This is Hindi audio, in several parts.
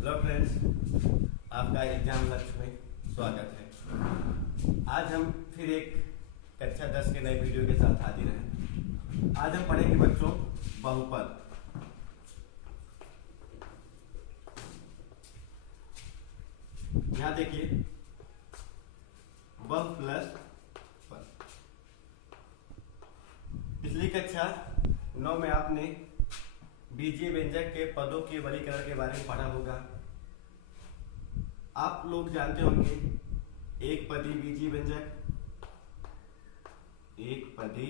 हेलो फ्रेंड्स, आपका एग्जाम लक्ष्य में स्वागत है। आज हम फिर एक कक्षा 10 के नए वीडियो के साथ हाजिर हैं। आज हम पढ़ेंगे बच्चों बहुपद। यहाँ देखिए बहु प्लस पद। पिछली कक्षा 9 में आपने बीजीय व्यंजक के पदों के वर्गीकरण के बारे में पढ़ा होगा। आप लोग जानते होंगे एक पदी बीजीय व्यंजक, एक पदी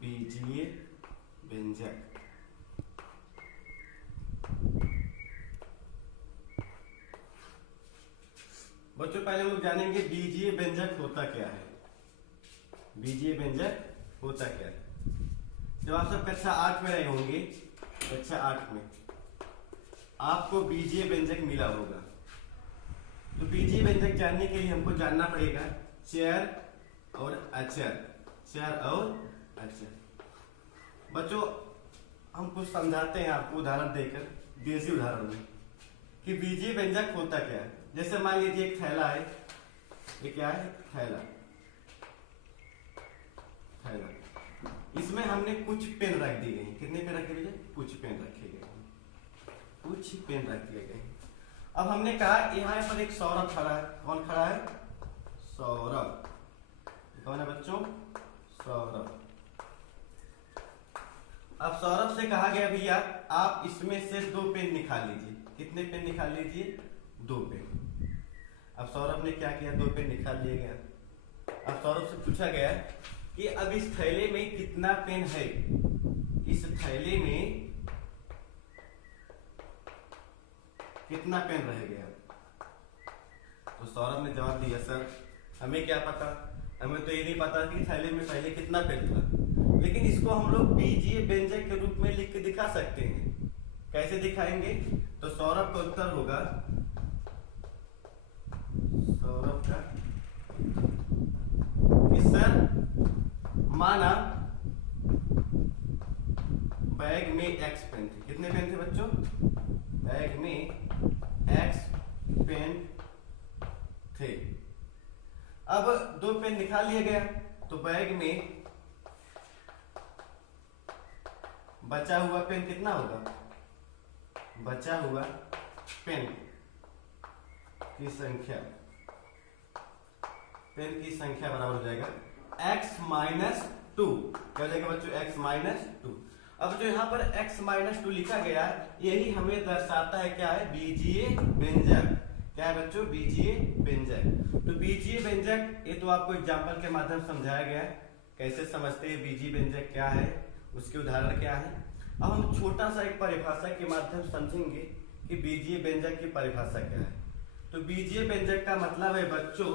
बीजीय व्यंजक। बच्चों पहले हम लोग जानेंगे बीजीय व्यंजक होता क्या है। बीजीय व्यंजक होता क्या है? जब आप सब कक्षा 8 में रहे होंगे, कक्षा 8 में आपको बीजीय व्यंजक मिला होगा। तो बीजीय व्यंजक जानने के लिए हमको जानना पड़ेगा चर और अचर। चर और अचर। बच्चों हम कुछ समझाते हैं आपको उदाहरण देकर, देसी उदाहरण में, कि बीजीय व्यंजक होता क्या है। जैसे मान लीजिए एक थैला है। ये क्या है? थैला। थैला, इसमें हमने कुछ पेन रख दी गई। कितने पेन रखे गए? कुछ पेन रखे गए। कुछ पेन रख दिए गए। अब हमने कहा यहाँ पर एक सौरभ खड़ा है। कौन खड़ा है? सौरभ। कौन है बच्चों? सौरभ। अब सौरभ से कहा गया भैया आप इसमें से 2 पेन निकाल लीजिए। कितने पेन निकाल लीजिए? 2 पेन। अब सौरभ ने क्या किया? 2 पेन निकाल लिए गया। अब सौरभ से पूछा गया कि अब इस थैले में कितना पेन है? इस थैले में कितना पेन रह गया? तो सौरभ ने जवाब दिया सर हमें क्या पता, हमें तो ये नहीं पता कि थैले में पहले कितना पेन था। लेकिन इसको हम लोग बीजीय व्यंजक के रूप में लिख के दिखा सकते हैं। कैसे दिखाएंगे? तो सौरभ का उत्तर होगा, सौरभ का कि सर माना बैग में X पेन थे। कितने पेन थे बच्चों? बैग में X पेन थे। अब 2 पेन निकाल लिया गया तो बैग में बचा हुआ पेन कितना होगा? बचा हुआ पेन की संख्या, पेन की संख्या बराबर हो जाएगा X माइनस 2। क्या हो जाएगा बच्चों? X minus 2। अब जो यहाँ पर X माइनस 2 लिखा गया यही हमें दर्शाता है क्या है? बीजीय व्यंजक। क्या है बच्चों? बीजीय व्यंजक। तो बीजीय व्यंजक ये तो आपको एग्जाम्पल के माध्यम से समझाया गया है। कैसे समझते हैं बीजीय व्यंजक क्या है, उसके उदाहरण क्या है। अब हम छोटा सा एक परिभाषा के माध्यम से समझेंगे कि बीजीय व्यंजक की परिभाषा क्या है। तो बीजीय व्यंजक का मतलब है बच्चों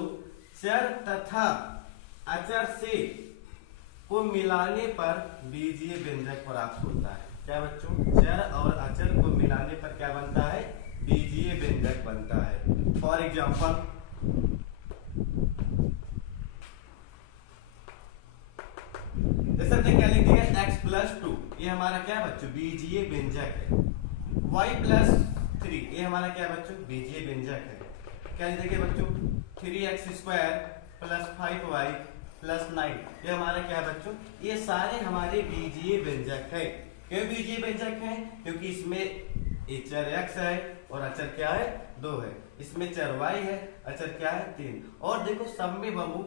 चर तथा अचर से को मिलाने पर बीजीय व्यंजक प्राप्त होता है। क्या बच्चों? चर और अचर को मिलाने पर क्या बनता है? बीजीय व्यंजक बनता है। फॉर एग्जाम्पल जैसे हमने क्या लिख दिया? x प्लस 2 ये हमारा क्या है बच्चों? बीजीय व्यंजक है। y प्लस 3 ये हमारा क्या है बच्चों? बीजीय व्यंजक है। क्या लिखेंगे बच्चों? 3x square plus 5y plus 9 ये हमारा क्या है बच्चों? ये सारे हमारे बीजीय व्यंजक है। क्यों बीजीय व्यंजक है? क्योंकि इसमें चर x है और अचर क्या है? 2 है। इसमें चर y है, अचर क्या है? 3। और देखो सब में बहु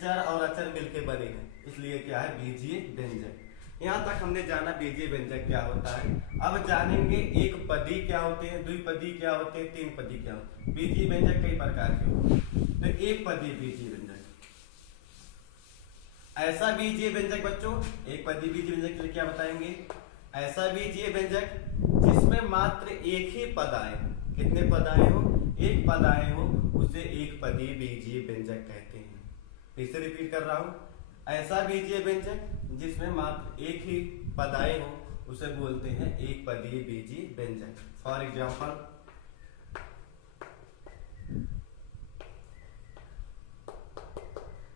चर और अचर मिलके बने हैं, इसलिए क्या है? बीजीय व्यंजक। यहाँ तक हमने जाना बीजीय व्यंजक क्या होता है। अब जानेंगे एक पदी क्या होते हैं, द्विपदी क्या होते हैं, 3 पदी क्या होते हैं। बीजीय व्यंजक कई प्रकार के होते हैं। तो एक पदी बीजीय व्यंजक, ऐसा बीजीय व्यंजक बच्चों, एक पदी बीजीय व्यंजक के लिए क्या बताएंगे? ऐसा बीजीय व्यंजक जिसमें मात्र एक ही पद आए। कितने पद आए हो? एक पद आए हो, उसे एक पदी बीजीय व्यंजक कहते हैं। फिर से रिपीट कर रहा हूं, ऐसा बीजीय व्यंजक जिसमें मात्र एक ही पद आए हो उसे बोलते हैं एक पदीय बीजीय व्यंजक। फॉर एग्जाम्पल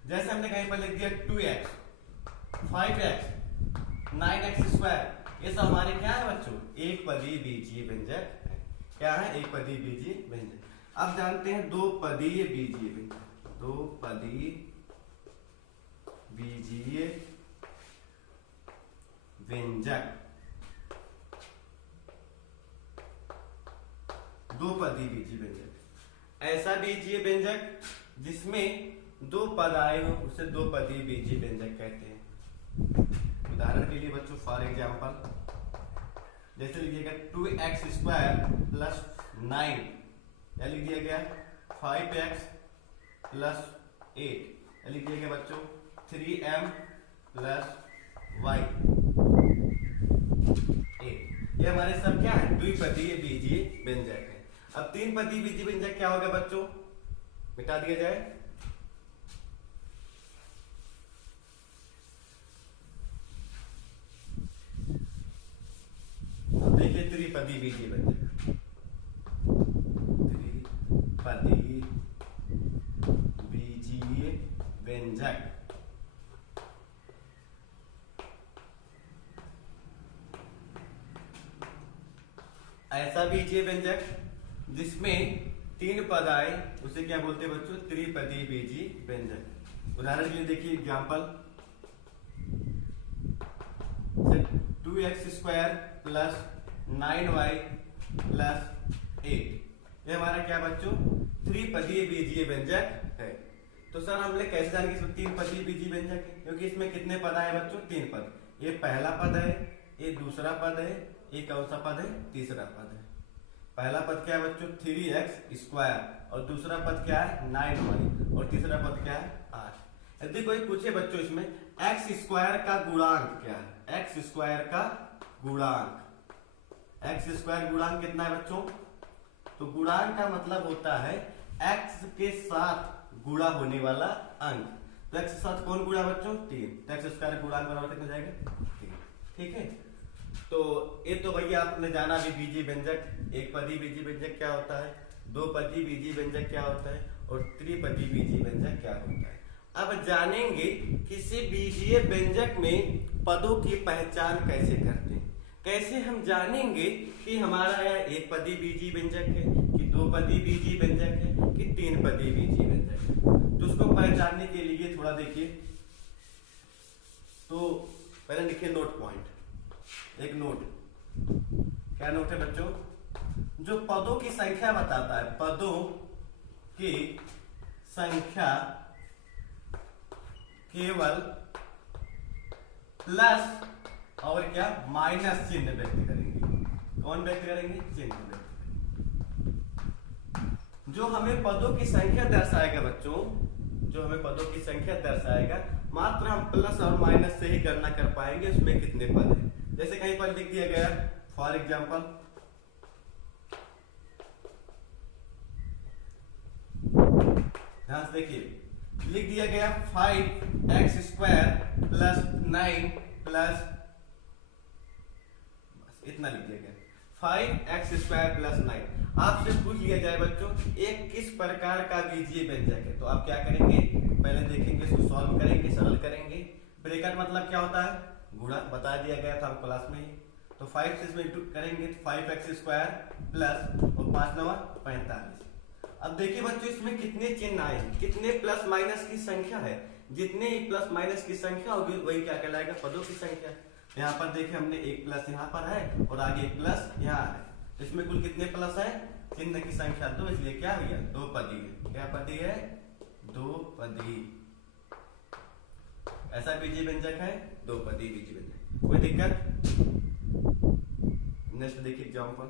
जैसे हमने कहीं पर लिख दिया 2x, 5x, 9x स्क्वायर, ये सब हमारे क्या है बच्चों? एक पदीय बीजीय व्यंजक है। क्या है, एक पदी बीजीय व्यंजक। अब जानते हैं दो पदीय बीजीय व्यंजक। दो पदीय बीजीय व्यंजक, दो पदी बीजीय व्यंजक, ऐसा बीजीय व्यंजक जिसमें दो पद आए हो उसे दो पदी बीजीय व्यंजक कहते हैं। उदाहरण के लिए बच्चों, फॉर एग्जाम्पल जैसे लिखिएगा 2x² प्लस 9, क्या लिख दिया गया 5x प्लस 8, क्या लिख दिया गया बच्चों 3m प्लस y 8। ये हमारे सब क्या है, द्विपदीय बीजीय व्यंजक है। अब तीन पदी बीजीय व्यंजक क्या होगा बच्चों, मिटा दिया जाए। अब देखिए त्रिपदी बीजीय व्यंजक, त्रिपदी बीजीय व्यंजक, ऐसा बीजीय व्यंजक जिसमें तीन पद आए उसे क्या बोलते हैं बच्चों, त्रिपदी बीजीय व्यंजक। उदाहरण के लिए देखिए example, 2x² plus 9y plus 8, ये हमारा क्या बच्चों, त्रिपदीय बीजीय व्यंजक है। तो सर हमने कैसे जान कि इसमें तीन पदीय बीजीय व्यंजक है, क्योंकि इसमें कितने पद आए बच्चों, तीन पद। ये पहला पद है, ये दूसरा पद है, ये कौन सा पद है, तीसरा पद है। पहला पद क्या है बच्चों 3x² और दूसरा पद क्या है 9y और तीसरा पद क्या है 8। यदि कोई पूछे बच्चों इसमें x² का गुणांक क्या है, x² का गुणांक, x² गुणांक कितना है बच्चों, तो गुणांक का मतलब होता है x के साथ गुणा होने वाला अंक। तो x के साथ कौन गुणा बच्चों, 3, तो x² गुणांक बराबर कितना जाएगा 3। ठीक है, तो ये तो भैया आपने जाना भी बीजीय व्यंजक, एक पदी बीजीय व्यंजक क्या होता है, दो पदी बीजीय व्यंजक क्या होता है और त्रिपदी बीजीय व्यंजक क्या होता है। अब जानेंगे किसी बीजीय व्यंजक में पदों की पहचान कैसे करते हैं, कैसे हम जानेंगे कि हमारा यह एक पदी बीजीय व्यंजक है कि दो पदी बीजीय व्यंजक है कि तीन पदी बीजीय व्यंजक है। तो उसको पहचानने के लिए थोड़ा देखिए, तो पहले लिखिए नोट पॉइंट, एक नोट, क्या नोट है बच्चों, जो पदों की संख्या बताता है, पदों की संख्या केवल प्लस और क्या माइनस चिन्ह व्यक्त करेंगे। कौन व्यक्त करेंगे, चिन्ह व्यक्त करेंगे। जो हमें पदों की संख्या दर्शाएगा बच्चों, जो हमें पदों की संख्या दर्शाएगा, मात्र हम प्लस और माइनस से ही गणना कर पाएंगे उसमें कितने पद हैं। जैसे कहीं पर लिख दिया गया फॉर एग्जाम्पल, ध्यान से देखिए, लिख दिया गया 5x² प्लस 9 प्लस, इतना लिख दिया गया 5x² प्लस 9। आपसे पूछ लिया जाए बच्चों एक किस प्रकार का बीजीय व्यंजक है, तो आप क्या करेंगे, पहले देखेंगे, इसको सॉल्व करेंगे, सरल करेंगे। ब्रैकेट मतलब क्या होता है, गुणा, बता दिया गया था क्लास में ही। तो 5 से इसमें इंटू करेंगे, 5x² प्लस और 5 9 45। अब देखिए बच्चों इसमें कितने चिन्ह आए, कितने प्लस माइनस की संख्या है, जितने ही प्लस माइनस की संख्या होगी वही क्या कहलाएगा, पदों की संख्या। यहाँ पर देखिए हमने एक प्लस यहाँ पर है और आगे एक प्लस यहाँ है, तो इसमें कुल कितने प्लस है, चिन्ह की संख्या 2, इसलिए क्या भैया दो पदी है। क्या पदी है, दो पदी, ऐसा बीजीय व्यंजक है, दो पदी बीजीय व्यंजक। कोई दिक्कत, नेक्स्ट देखिए example,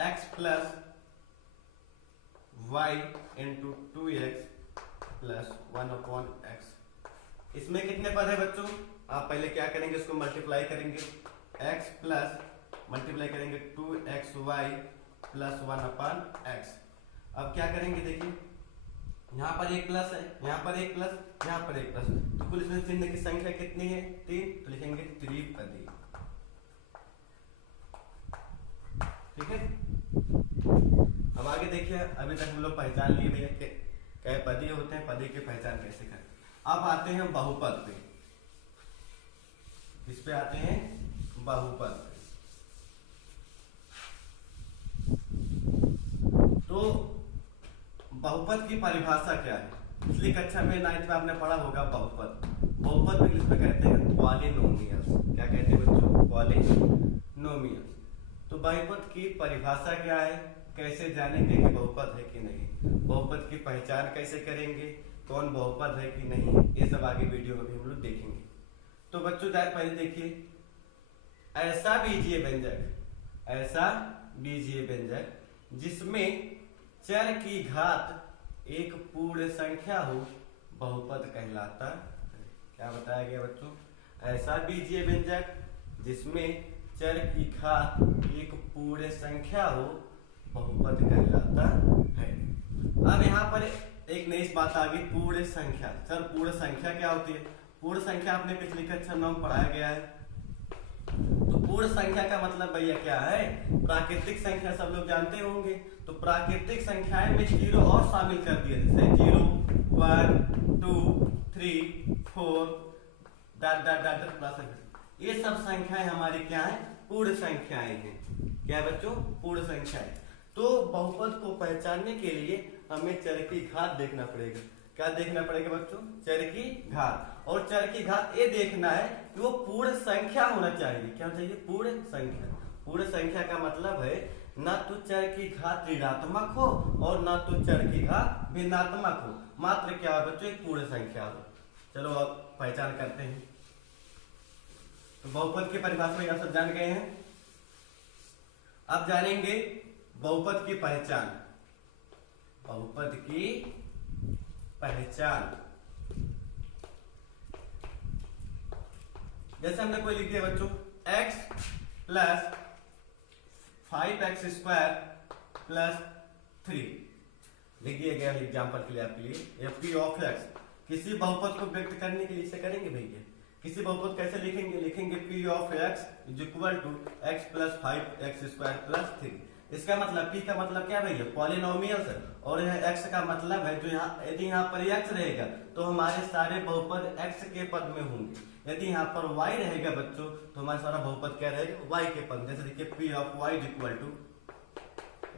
x plus y into 2x plus 1/x। इसमें कितने पद है बच्चों, आप पहले क्या करेंगे, इसको मल्टीप्लाई करेंगे, x प्लस मल्टीप्लाई करेंगे 2xy प्लस 1/x। अब क्या करेंगे, देखिए यहाँ पर एक प्लस है, यहाँ पर एक प्लस, यहाँ पर एक प्लस, तो कुल इसमें चिन्ह की संख्या कितनी है, 3, तो लिखेंगे त्रिपदी। ठीक है, अब आगे देखिए, अभी तक हम लोग पहचान लिए भैया क्या पदी होते हैं, पदी की पहचान कैसे करें। अब आते हैं बहुपद पे। किस पे आते हैं, बहुपद। तो बहुपद की परिभाषा क्या है, पिछली कक्षा में 9th में आपने पढ़ा होगा बहुपद। बहुपद इंग्लिश में कहते हैं पॉलिनोमियल्स। क्या कहते हैं बच्चों, पॉलिनोमियल्स। तो बहुपद की परिभाषा क्या है, कैसे जानेंगे कि बहुपद है कि नहीं, बहुपद की पहचान कैसे करेंगे, कौन बहुपद है कि नहीं, ये सब आगे वीडियो में भी हम लोग देखेंगे। तो बच्चों पहले देखिए, ऐसा बीजीय व्यंजक, ऐसा बीजीय व्यंजक जिसमें चर की घात एक पूर्ण संख्या हो, बहुपद कहलाता है। क्या बताया गया बच्चों, ऐसा बीजीय व्यंजक जिसमें चर की घात एक पूर्ण संख्या हो, बहुपद कहलाता है। अब यहाँ पर एक नई बात आ गई, पूर्ण संख्या। सर पूर्ण संख्या क्या होती है, पूर्ण संख्या आपने पिछली कक्षा में पढ़ाया गया है। तो पूर्ण संख्या का मतलब भैया क्या है, प्राकृतिक संख्या सब लोग जानते होंगे। तो प्राकृतिक संख्याएं में जीरो और शामिल कर दिए, जैसे 0, 1, 2, 3, 4 डॉट डॉट डॉट प्लस। ये सब संख्याएं हमारी क्या है, पूर्ण संख्याएं हैं। क्या बच्चों, पूर्ण संख्याएं। तो बहुपद को पहचानने के लिए हमें चर की घात देखना पड़ेगा। क्या देखना पड़ेगा बच्चों, चर की घात। और चर की घात ये देखना है कि वो पूर्ण संख्या होना चाहिए। क्या चाहिए, पूर्ण संख्या। पूर्ण संख्या का मतलब है ना तो चर की घात ऋणात्मक हो और ना तो चर की घात भिन्नात्मक हो, मात्र क्या हो बच्चों, एक पूर्ण संख्या हो। चलो अब पहचान करते हैं। तो बहुपद की परिभाषा में आप सब जान गए हैं। अब जानेंगे बहुपद की पहचान। बहुपद की पहचान, जैसे हमने कोई लिख दिया बच्चों, x प्लस 5x² प्लस 3 लिख दिया गया एग्जाम्पल के लिए आपके लिए। p ऑफ x, किसी बहुपद को व्यक्त करने के लिए इसे करेंगे भैया। किसी बहुपद कैसे लिखेंगे, लिखेंगे p of x is equal to x plus 5x² plus 3। इसका मतलब p का मतलब क्या भैया, पॉलिनोमियल्स है। और यह x का मतलब है जो यहाँ, यदि यहाँ पर x रहेगा तो हमारे सारे बहुपद x के पद में होंगे। यदि यहाँ पर y रहेगा बच्चों तो हमारा सारा बहुपद क्या रहेगा, y के पद। जैसे देखिए p of y is equal to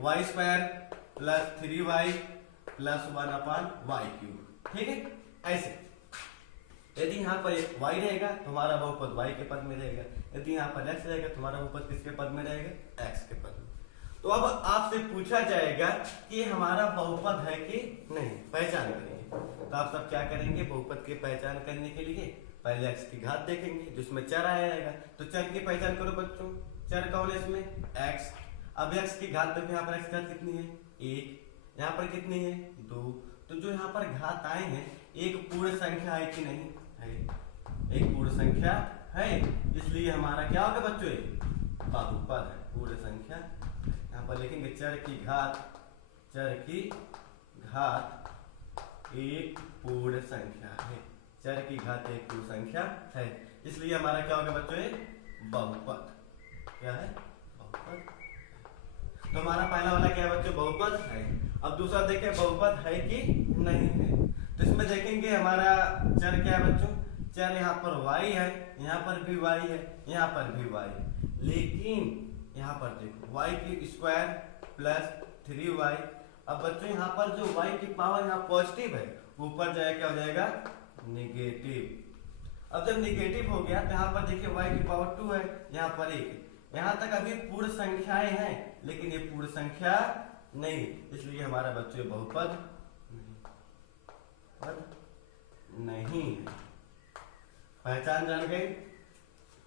y² plus 3y plus 1/y³। ठीक है, ऐसे। यदि यहाँ पर y रहेगा तो हमारा बहुपद y के पद में रहेगा। यदि यहाँ पर x रहेगा तो हमारा बहुपद किसके पद में रहेगा, x के पद में। तो अब आपसे पूछा जाएगा कि हमारा बहुपद है कि नहीं, पहचान करेंगे। तो आप सब क्या करेंगे, बहुपद की पहचान करने के लिए पहले x की घात देखेंगे, जिसमें चर आएगा। तो चर की पहचान करो बच्चों, चर कौन है इसमें, x। अब x की घात देखो, यहाँ पर x की घात कितनी है, 1। यहाँ पर कितनी है, 2। तो जो यहाँ पर घात आए हैं एक पूर्ण संख्या है कि नहीं है, एक पूर्ण संख्या है। इसलिए हमारा क्या होगा बच्चों, बहुपद है, पूर्ण संख्या। यहाँ पर लिखेंगे चर की घात, चर की घात एक पूर्ण संख्या है। चर की घात एक पूर्ण संख्या है, इसलिए हमारा क्या होगा बच्चों, बहुपद। क्या है, बहुपद। तो हमारा पहला वाला क्या है बच्चों, बहुपद है। अब दूसरा देखें बहुपद है कि नहीं है। तो इसमें देखेंगे हमारा चर क्या है बच्चों, चर यहाँ पर y है, यहाँ पर भी y है, यहाँ पर भी y है। लेकिन यहाँ पर देखो y² प्लस 3y। अब बच्चों यहाँ पर जो y की पावर यहाँ पॉजिटिव है, ऊपर जाएगा क्या हो जाएगा, नेगेटिव। अब जब नेगेटिव हो गया तो यहाँ पर देखिए y की पावर 2 है, यहाँ पर 1 है। यहाँ तक अभी पूर्ण संख्याएं हैं, लेकिन ये पूर्ण संख्या नहीं, इसलिए हमारा बच्चों बहुपद नहीं है। पहचान जान गए,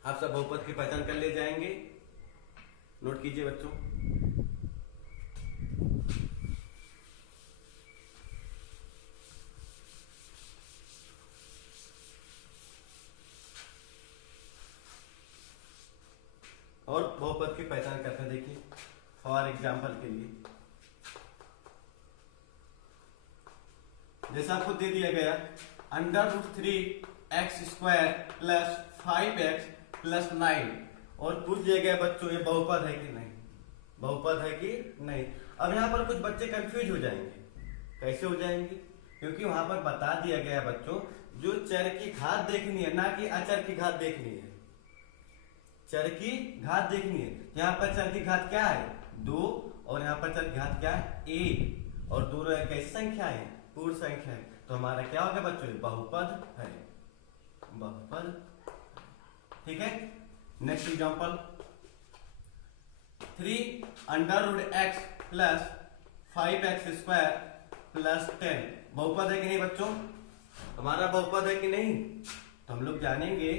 आप सब बहुपद की पहचान कर ले जाएंगे। नोट कीजिए बच्चों। और बहुपद की पहचान करते हैं, देखिए फॉर एग्जाम्पल के लिए जैसा आपको दे दिया गया √3x² प्लस 5x प्लस 9 और पूछ दिया गया बच्चों ये बहुपद है कि नहीं, बहुपद है कि नहीं। अब यहाँ पर कुछ बच्चे कंफ्यूज हो जाएंगे। कैसे हो जाएंगे, क्योंकि वहां पर बता दिया गया बच्चों जो चर की घात देखनी है, ना कि अचर की घात देखनी है। चर की घात देखनी है। यहाँ पर चर की घात क्या है 2 और यहाँ पर चर की घात क्या है 1 और दोनों कैसी संख्या है पूर्ण संख्या है। तो हमारा क्या होगा बच्चों बहुपद है, बहुपद। ठीक है, next example 3√x plus 5x² plus 10 बहुपद है कि नहीं बच्चों, हमारा बहुपद है कि नहीं। तो हम लोग जानेंगे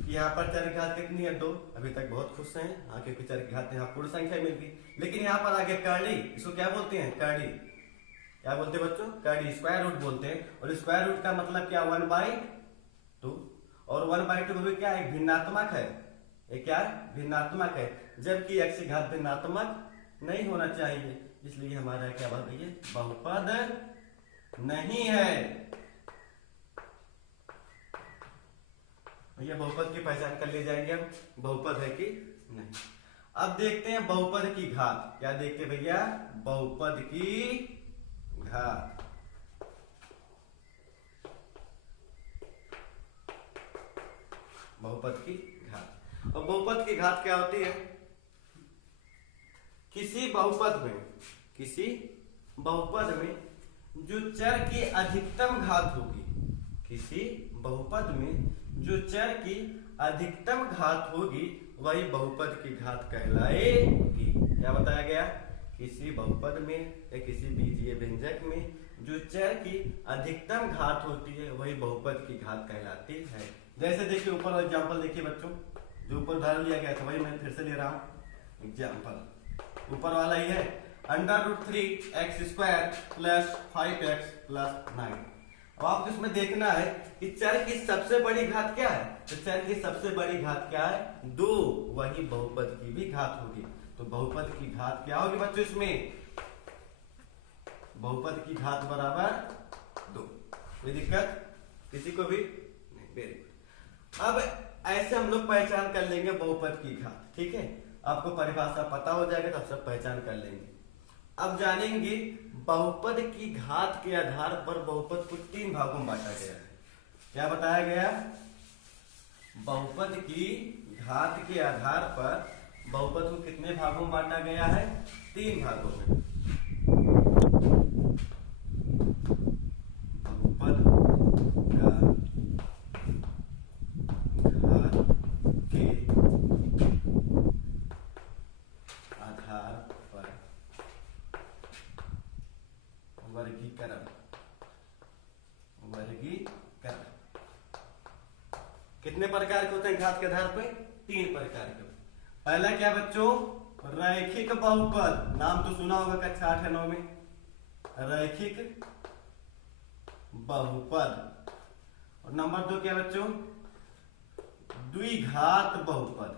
कि यहाँ पर चर की घात कितनी है 2, अभी तक बहुत खुश हैं हाँ, क्योंकि चर की घात यहाँ पूर्ण संख्या मिल गई। लेकिन यहाँ पर आगे कर्ली, इसको क्या बोलते हैं कर्ली, क्या बोलते हैं बच्चों कर्ली, स्क्वायर रूट बोलते हैं। और स्क्वायर रूट का मतलब क्या 1/2 और 1/2 भी क्या है भिन्नात्मक है, ये क्या है भिन्नात्मक है, जबकि x की घात भिन्नात्मक नहीं होना चाहिए, इसलिए हमारा क्या बहुपद नहीं है। भैया बहुपद की पहचान कर ले जाएंगे हम, बहुपद है कि नहीं। अब देखते हैं बहुपद की घात, क्या देखते हैं भैया बहुपद की घात। बहुपद की घात, और बहुपद की घात क्या होती है, किसी बहुपद में जो चर की अधिकतम घात होगी, किसी बहुपद में जो चर की अधिकतम घात होगी वही बहुपद की घात कहलाएगी। क्या बताया गया, किसी बहुपद में या किसी बीजीय व्यंजक में जो चर की अधिकतम घात होती है वही बहुपद की घात कहलाती है। जैसे देखिए ऊपर एग्जांपल देखिए बच्चों, जो ऊपर उदाहरण लिया गया था वही मैं फिर से ले रहा हूं एग्जांपल, ऊपर वाला ही है √3x² प्लस 5x प्लस 9। अब आपको इसमें देखना है कि चर की सबसे बड़ी घात क्या है, तो चर की सबसे बड़ी घात क्या है 2, वही बहुपद की भी घात होगी। तो बहुपद की घात क्या होगी बच्चों, इसमें बहुपद की घात बराबर 2। कोई दिक्कत किसी को भी नहीं, वेरी गुड। अब ऐसे हम लोग पहचान कर लेंगे बहुपद की घात, ठीक है, आपको परिभाषा पता हो जाएगा तब सब पहचान कर लेंगे। अब जानेंगे बहुपद की घात के आधार पर बहुपद को 3 भागों में बांटा गया है। क्या बताया गया, बहुपद की घात के आधार पर बहुपद को कितने भागों में बांटा गया है 3 भागों में। बहुपद का घात के आधार पर वर्गीकरण कितने प्रकार के होते हैं घात के आधार पे 3 प्रकार के। पहला क्या बच्चों, रैखिक बहुपद, नाम तो सुना होगा कक्षा 8 या 9 में, रैखिक बहुपद। और नंबर 2 क्या बच्चों, द्विघात बहुपद,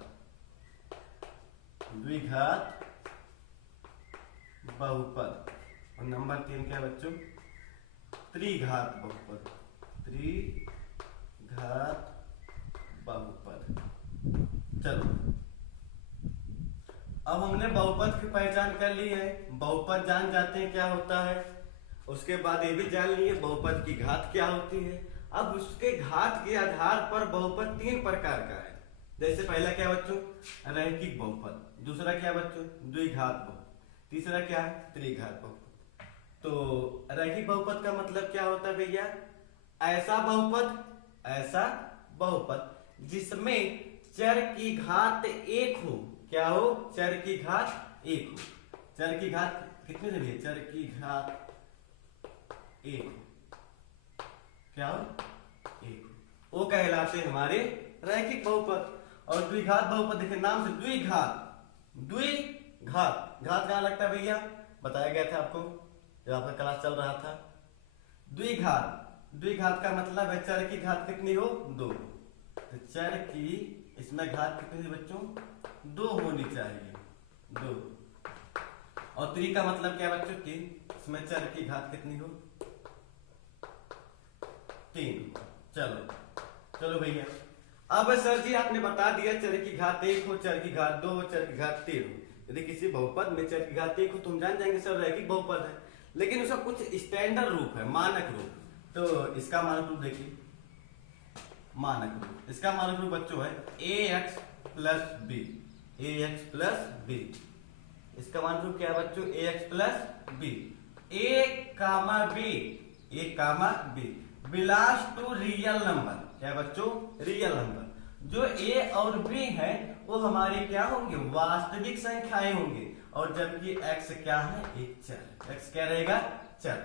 द्विघात बहुपद। और नंबर 3 क्या बच्चों, त्रिघात बहुपद, त्रिघात बहुपद। चलो अब हमने बहुपद की पहचान कर ली है, बहुपद जान जाते हैं क्या होता है, उसके बाद ये भी जान लिए बहुपद की घात क्या होती है। अब उसके घात के आधार पर बहुपद 3 प्रकार का है। जैसे पहला क्या बच्चों, रैखिक बहुपद, दूसरा क्या बच्चों द्विघात बहुपद, तीसरा क्या है त्रिघात बहुपद। तो रैखिक बहुपद का मतलब क्या होता है भैया, ऐसा बहुपद जिसमें चर की घात 1 हो। क्या हो, चर की घात 1 हो। चर की घात कितने से भैया, चर की घात 1 हो, क्या हो 1 हो, वो कहलाते हमारे रैखिक बहुपद। और द्विघात बहुपद देखिए नाम से, द्विघात, घात कहां लगता है भैया, बताया गया था आपको जब आपका क्लास चल रहा था। द्विघात का मतलब है चर की घात कितनी हो 2। तो चर की इसमें घात कितनी बच्चों 2 होनी चाहिए, 2। और त्रि का मतलब क्या बच्चों 3, इसमें चर की घात कितनी हो 3। चलो भैया, अब सर जी आपने बता दिया चर की घात 1 हो, चर की घात 2 हो, चर की घात 3 हो। यदि किसी बहुपद में चर की घात 1 हो तो हम जान जाएंगे सर रैखिक बहुपद है, लेकिन उसका कुछ स्टैंडर्ड रूप है, मानक रूप। तो इसका मानक रूप देखिए, मानक रूप, इसका मानक रूप बच्चों है ax plus B, A X plus B. इसका मान प्रूफ क्या है बच्चों, A X plus B. A comma B, A comma B belongs to real number. क्या बच्चों, रियल नंबर। जो ए और बी है वो हमारे क्या होंगे, वास्तविक संख्याएं होंगे। और जबकि एक्स क्या है, एक चर। एक्स क्या रहेगा, चर।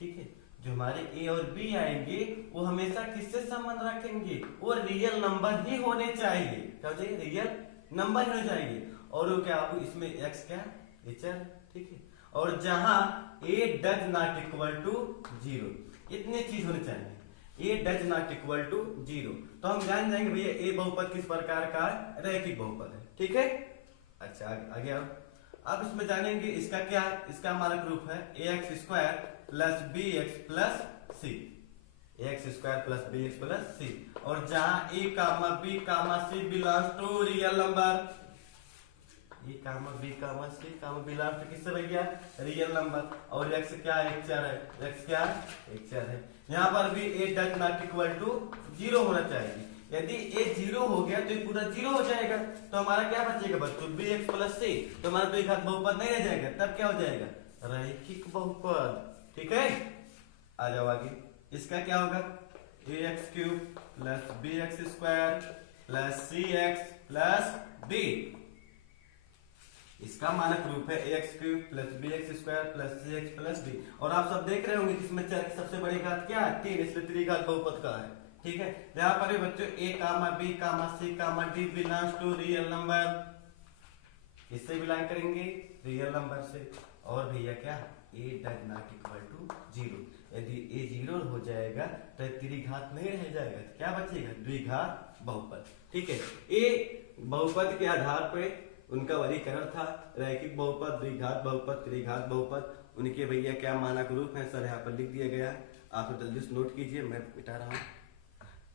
ठीक है, जो हमारे ए और बी आएंगे वो हमेशा किससे संबंध रखेंगे, वो रियल नंबर ही होने चाहिए। क्या हो चाहिए, रियल नंबर ही होने चाहिए। और वो क्या, आपको इसमें एक्स क्या, ए चर। ठीक है, और जहां ए डज नॉट इक्वल टू 0, इतने चीज होने चाहिए। ए डज नॉट इक्वल टू 0, तो हम जान जाएंगे भैया ए बहुपद किस प्रकार का रैखिक बहुपद है। ठीक है, अच्छा आगे आओ। अब इसमें जानेंगे इसका क्या, इसका हमारा प्रूफ है A X square plus B X plus C, A X square plus B X plus C. और जहां A comma B comma C belongs to real number, A comma B comma C comma belongs to किससे भैया, रियल नंबर। और एक्स क्या, एक चर है, एक्स क्या, एक चर है। यहाँ पर भी ए डज नॉट इक्वल टू 0 होना चाहिए। यदि ए 0 हो गया तो ये पूरा 0 हो जाएगा, तो हमारा क्या बचेगा बच्चों, बी एक्स प्लस सी। तो हमारा द्विघात बहुपद नहीं रह जाएगा, तब क्या हो जाएगा, रैखिक बहुपद। ठीक है, आ जाओ आगे। इसका क्या होगा, A X cube plus B X square plus C X plus B. इसका मानक रूप है A X cube plus B X square plus C X plus B. और आप सब देख रहे होंगे इसमें चर की सबसे बड़ी घात क्या है, 3, इसलिए त्रिघात बहुपद का है। ठीक है, यहाँ पर भी बच्चों A comma B comma C comma D belongs to real number, इससे बिलोंग करेंगे रियल नंबर से। और भैया क्या, A does not equal to 0, यदि ए 0 हो जाएगा तो त्रिघात नहीं रह जाएगा, क्या बचेगा, द्विघात बहुपद। ठीक है, ए बहुपद के आधार पर उनका वर्गीकरण था, रैखिक बहुपद, द्विघात बहुपद, त्रिघात बहुपद। उनके भैया क्या मानक रूप है, सर यहाँ पर लिख दिया गया, आप जल्दी से नोट कीजिए, मैं मिटा रहा हूं।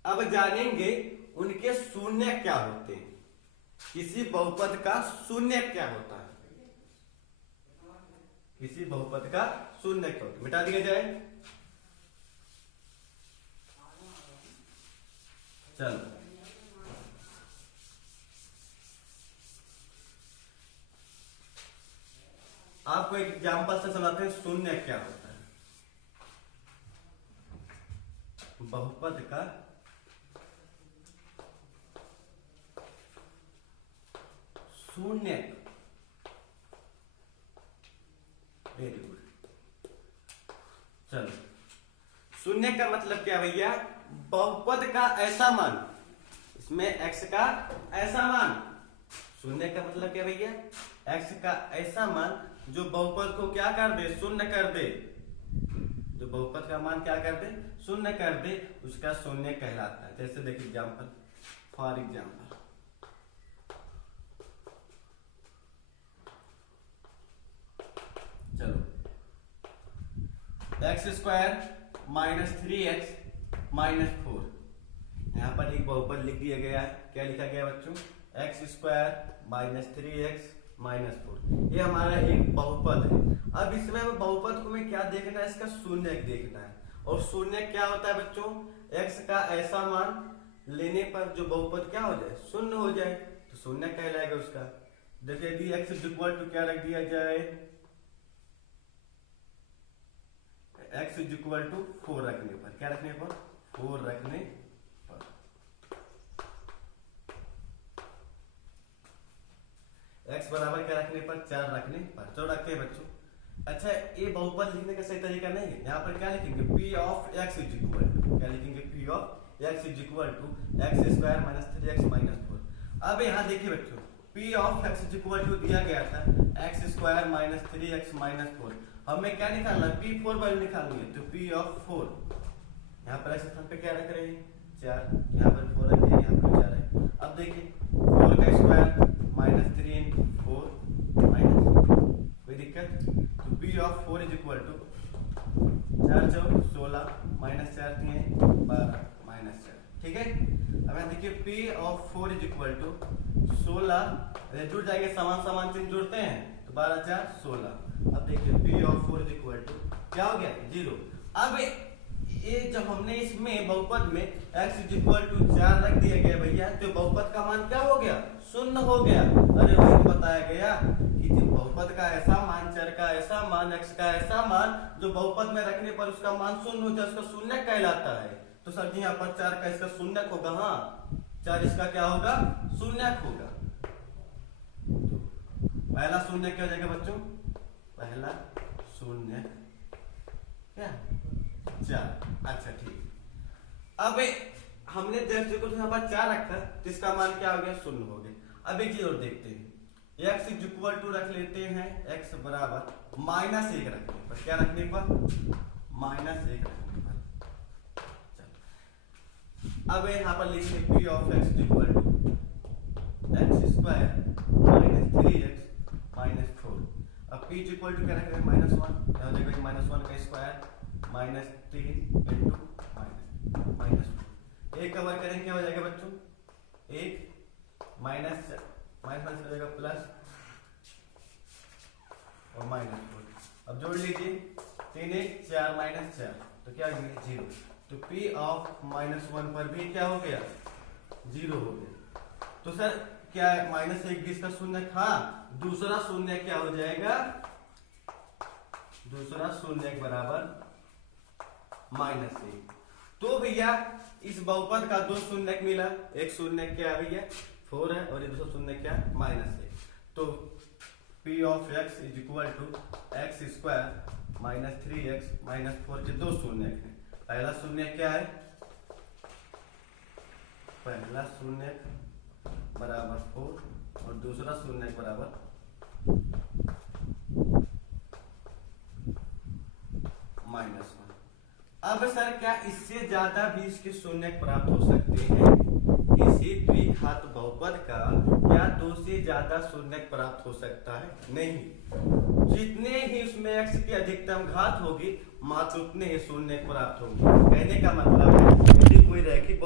अब जानेंगे उनके शून्य क्या होते हैं, किसी बहुपद का शून्य क्या होता है, किसी बहुपद का शून्य क्या होता है, मिटा दिया जाए। चलो आपको एक एग्जाम्पल से समझाते हैं शून्य क्या होता है। बहुपद का शून्य, वेरी गुड। चलो, शून्य का मतलब क्या भैया, बहुपद का ऐसा मान, इसमें x का ऐसा मान। शून्य का मतलब क्या भैया, x का ऐसा मान जो बहुपद को क्या कर दे, शून्य कर दे। जो बहुपद का मान क्या कर दे, शून्य कर दे, उसका शून्य कहलाता है। जैसे देखिए एग्जाम्पल, फॉर एग्जाम्पल चलो, x square minus 3x minus 4, यहाँ पर एक बहुपद लिख दिया गया है। क्या लिखा गया बच्चों, x square minus 3x minus 4, ये हमारा एक बहुपद है। अब इसमें हमें बहुपद को में क्या देखना है, इसका शून्य देखना है। और शून्य क्या होता है बच्चों, x का ऐसा मान लेने पर जो बहुपद क्या हो जाए, शून्य हो जाए, तो शून्य कहलाएगा उसका। देखिए यदि x इक्वल टू क्या रख दिया जाए, x इक्वल टू 4 रखने पर, क्या रखने पर, 4 रखने पर, x बराबर क्या रखने पर, 4 रखने पर, तो रखते हैं बच्चों। अच्छा, ये बहुपद लिखने का सही तरीका नहीं है। यहाँ पर क्या लिखेंगे, p of x is equal to, क्या लिखेंगे, p of x is equal to X square minus 3x minus 4। अब यहाँ देखिए बच्चों, p of x is equal to दिया गया था x square minus 3x minus 4। हमें क्या निकालना है, p4 वैल्यू निकालनी है, तो p ऑफ 4, यहाँ पर ऐसे स्थान पे क्या रख रहे हैं, 4, यहाँ पर 4 रख दिया, यहाँ पर 4 है। अब देखिए 4 का स्क्वायर माइनस 3 इंटू 4 माइनस, कोई दिक्कत, तो p of 4 is equal to 4 चौक 16 माइनस 4 3 12 माइनस 4। ठीक है, अब यहाँ देखिए p of 4 is equal to 16, जुड़ जाएंगे, समान समान चिन्ह जुड़ते हैं, तो 12 4 16। अब देखिए p of 4 is equal to क्या हो गया, 0। अब ये जब हमने इसमें बहुपद में x इक्वल टू 4 रख दिया गया भैया, तो बहुपद का मान क्या हो गया? शून्य हो गया। अरे वही तो बताया गया कि जो बहुपद का ऐसा मान, चर का ऐसा मान, x का ऐसा मान जो बहुपद में रखने पर उसका मान शून्य हो जाए, उसका शून्य कहलाता है। तो सर जी यहाँ पर 4 का इसका शून्य होगा। हाँ, 4 इसका क्या होगा? शून्य होगा। पहला शून्य क्या हो जाएगा बच्चों? पहला शून्य क्या? 4। अच्छा ठीक। अब हमने जैसे कुछ यहाँ पर 4 रखा तो इसका मान क्या हो गया? शून्य हो गया। अब एक चीज और देखते हैं, x इक्वल टू रख लेते हैं, x बराबर -1 रखने पर, क्या रखने पर? -1 रखने पर। अब यहाँ पर लिखिए p of x equal to x square minus 3x minus 4। अब p इक्वल टू क्या रख रहे हैं? -1। यहाँ हो जाएगा -1 का स्क्वायर माइनस 3 इंटू माइनस 4। एक कवर करेंगे क्या हो जाएगा बच्चों? 1 माइनस हो जाएगा प्लस और -4। अब जोड़ लीजिए, 3 1 4 माइनस 4, तो क्या हो गया? 0। तो p ऑफ -1 पर भी क्या हो गया? 0 हो गया। तो सर क्या है? -1 इसका शून्य। हाँ, दूसरा शून्य क्या हो जाएगा? दूसरा शून्य बराबर -1। तो भैया इस बहुपद का 2 शून्य मिला। एक शून्य क्या भैया? 4 है, और ये दूसरा शून्य क्या? -1। तो p of x is equal to x square minus 3x minus 4 के 2 शून्य है। पहला शून्य क्या है? पहला शून्य बराबर 4 और दूसरा शून्य बराबर -1। अब सर क्या इससे ज्यादा भी इसके शून्य प्राप्त हो सकते हैं? किसी द्विघात बहुपद का क्या 2 से ज्यादा शून्य प्राप्त हो सकता है? नहीं। जितने ही उसमें x की अधिकतम घात होगी, मात्र उतने ही शून्य प्राप्त होंगे। कहने का मतलब है यदि कोई रैखिक